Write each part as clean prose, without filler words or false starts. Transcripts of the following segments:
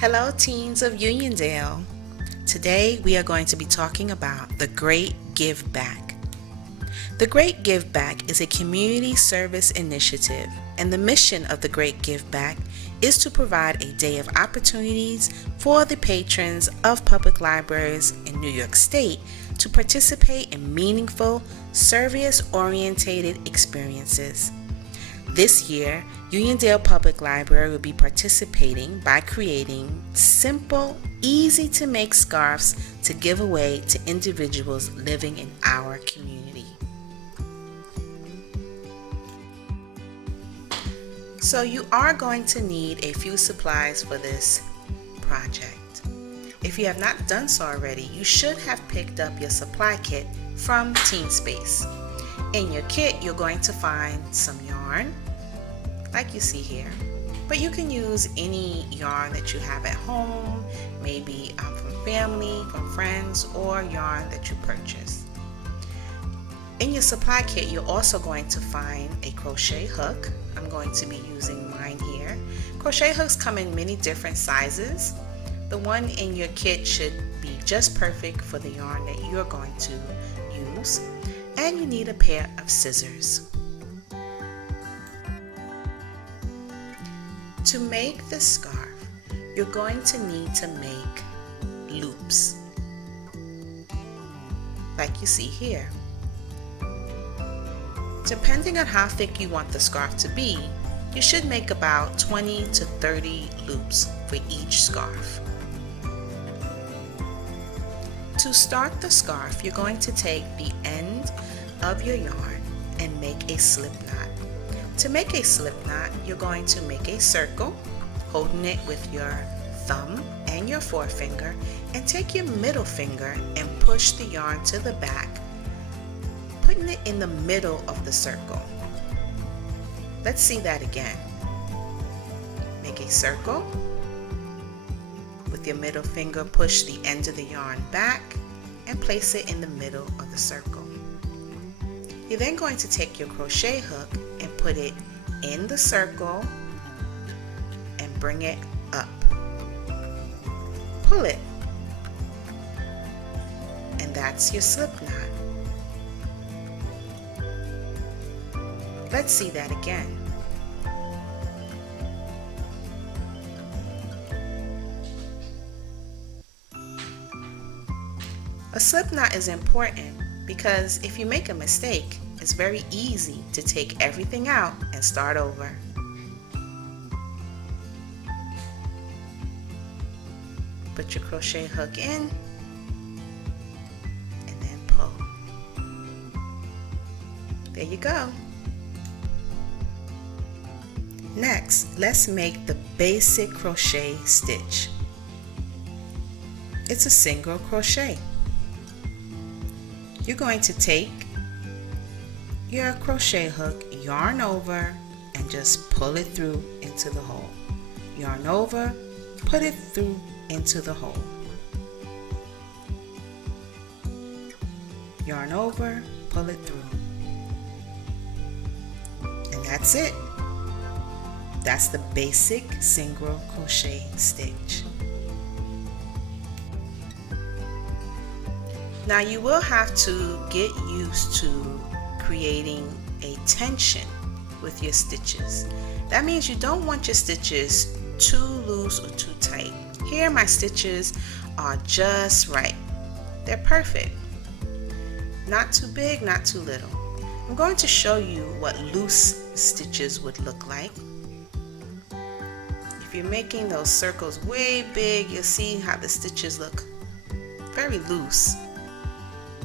Hello, teens of Uniondale. Today we are going to be talking about the Great Giveback. The Great Giveback is a community service initiative, and the mission of the Great Giveback is to provide a day of opportunities for the patrons of public libraries in New York State to participate in meaningful, service-oriented experiences. This year, Uniondale Public Library will be participating by creating simple, easy-to-make scarves to give away to individuals living in our community. So you are going to need a few supplies for this project. If you have not done so already, you should have picked up your supply kit from TeenSpace. In your kit, you're going to find some yarn, like you see here, but you can use any yarn that you have at home, maybe from family, from friends, or yarn that you purchase. In your supply kit, you're also going to find a crochet hook. I'm going to be using mine here. Crochet hooks come in many different sizes. The one in your kit should be just perfect for the yarn that you're going to use. And you need a pair of scissors. To make the scarf, you're going to need to make loops, like you see here. Depending on how thick you want the scarf to be, you should make about 20 to 30 loops for each scarf. To start the scarf, you're going to take the end of your yarn and make a slip knot. To make a slip knot, you're going to make a circle, holding it with your thumb and your forefinger, and take your middle finger and push the yarn to the back, putting it in the middle of the circle. Let's see that again. Make a circle. With your middle finger, push the end of the yarn back and place it in the middle of the circle. You're then going to take your crochet hook and put it in the circle and bring it up. Pull it. And that's your slip knot. Let's see that again. A slip knot is important because if you make a mistake, it's very easy to take everything out and start over. Put your crochet hook in and then pull. There you go. Next, let's make the basic crochet stitch. It's a single crochet. You're going to take your crochet hook, yarn over, and just pull it through into the hole. Yarn over, put it through into the hole. Yarn over, pull it through. And that's it. That's the basic single crochet stitch. Now you will have to get used to creating a tension with your stitches. That means you don't want your stitches too loose or too tight. Here my stitches are just right. They're perfect. Not too big, not too little. I'm going to show you what loose stitches would look like. If you're making those circles way big, you'll see how the stitches look very loose.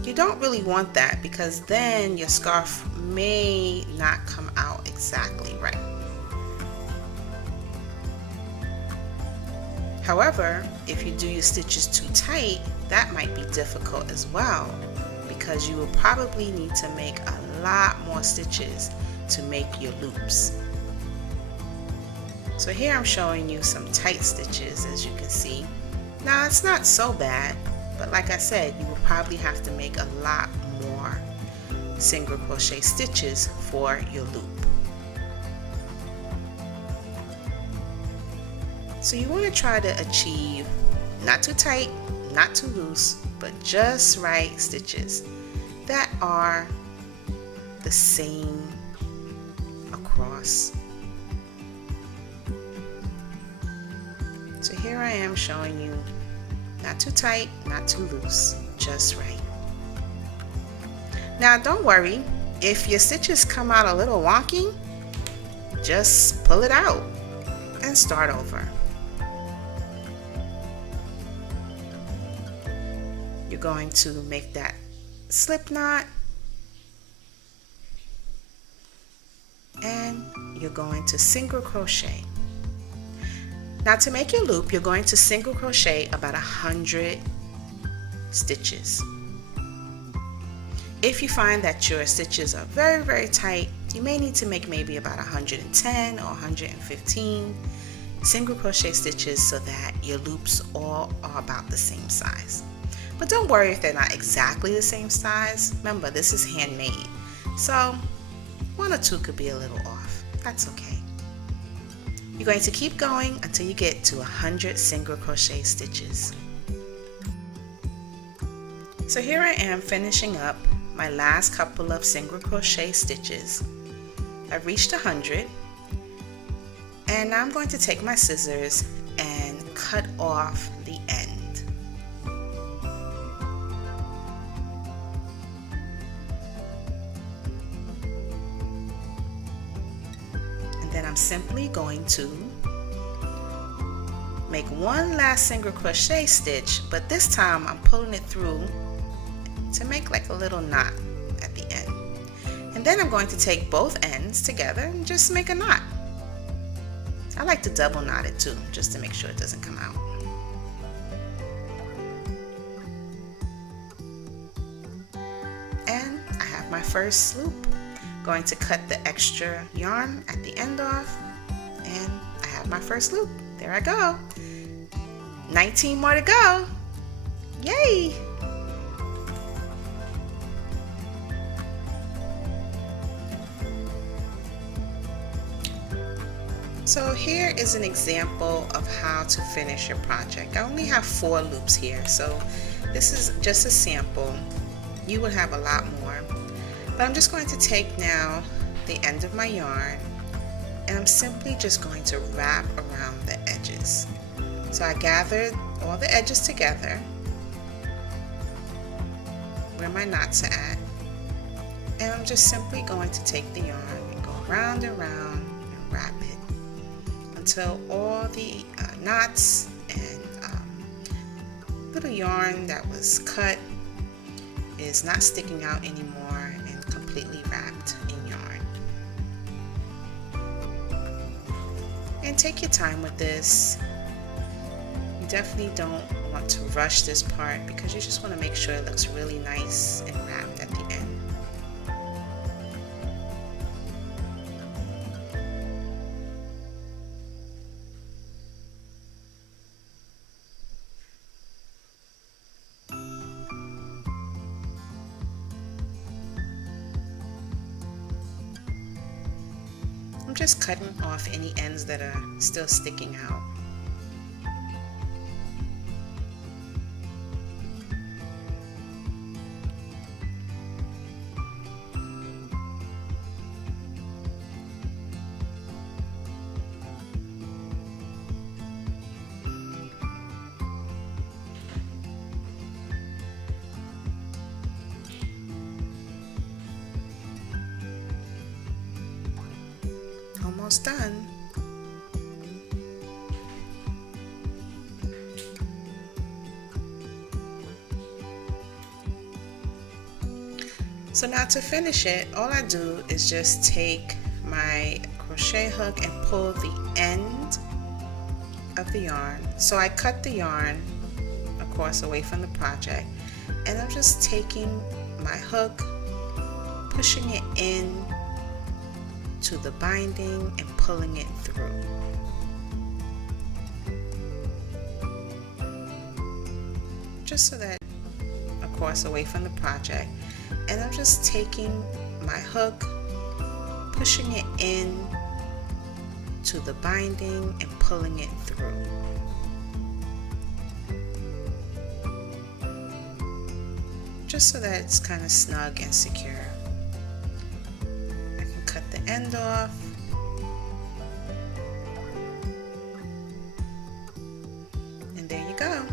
You don't really want that because then your scarf may not come out exactly right. However, if you do your stitches too tight, that might be difficult as well because you will probably need to make a lot more stitches to make your loops. So here I'm showing you some tight stitches, as you can see. Now it's not so bad, but like I said, you will probably have to make a lot more single crochet stitches for your loop. So you want to try to achieve not too tight, not too loose, but just right stitches that are the same across. So here I am showing you not too tight, not too loose, just right. Now don't worry, if your stitches come out a little wonky, just pull it out and start over. You're going to make that slip knot and you're going to single crochet. Now to make your loop, you're going to single crochet about 100 stitches. If you find that your stitches are very tight, you may need to make maybe about 110 or 115 single crochet stitches so that your loops all are about the same size. But don't worry if they're not exactly the same size. Remember, this is handmade, so one or two could be a little off. That's okay. You're going to keep going until you get to 100 single crochet stitches. So here I am finishing up my last couple of single crochet stitches. I've reached 100, and now I'm going to take my scissors and cut off the end. And then I'm simply going to make one last single crochet stitch, but this time I'm pulling it through to make like a little knot at the end. And then I'm going to take both ends together and just make a knot. I like to double knot it too, just to make sure it doesn't come out. And I have my first loop. Going to cut the extra yarn at the end off, and I have my first loop. There I go. 19 more to go. Yay! So here is an example of how to finish your project. I only have 4 loops here, so this is just a sample. You would have a lot more. But I'm just going to take now the end of my yarn, and I'm simply just going to wrap around the edges. So I gathered all the edges together where my knots are at, and I'm just simply going to take the yarn and go round and round and wrap it until all the knots and little yarn that was cut is not sticking out anymore and completely wrapped in yarn. And take your time with this. You definitely don't want to rush this part because you just want to make sure it looks really nice and wrapped at the end. I'm just cutting off any ends that are still sticking out. Almost done. So now to finish it, all I do is just take my crochet hook and pull the end of the yarn. So I cut the yarn, of course, away from the project, and I'm just taking my hook, pushing it in to the binding and pulling it through. Just so that, of course, away from the project, and I'm just taking my hook, pushing it in to the binding and pulling it through. Just so that it's kind of snug and secure. I can cut the end off. And there you go.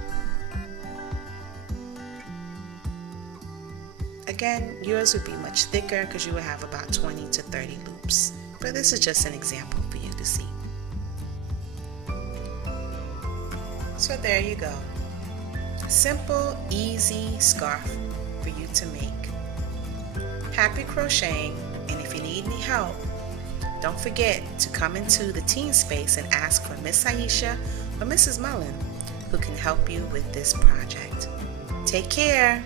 Again, yours would be much thicker because you would have about 20 to 30 loops. But this is just an example for you to see. So there you go. Simple, easy scarf for you to make. Happy crocheting, and if you need any help, don't forget to come into the teen space and ask for Miss Aisha or Mrs. Mullen, who can help you with this project. Take care.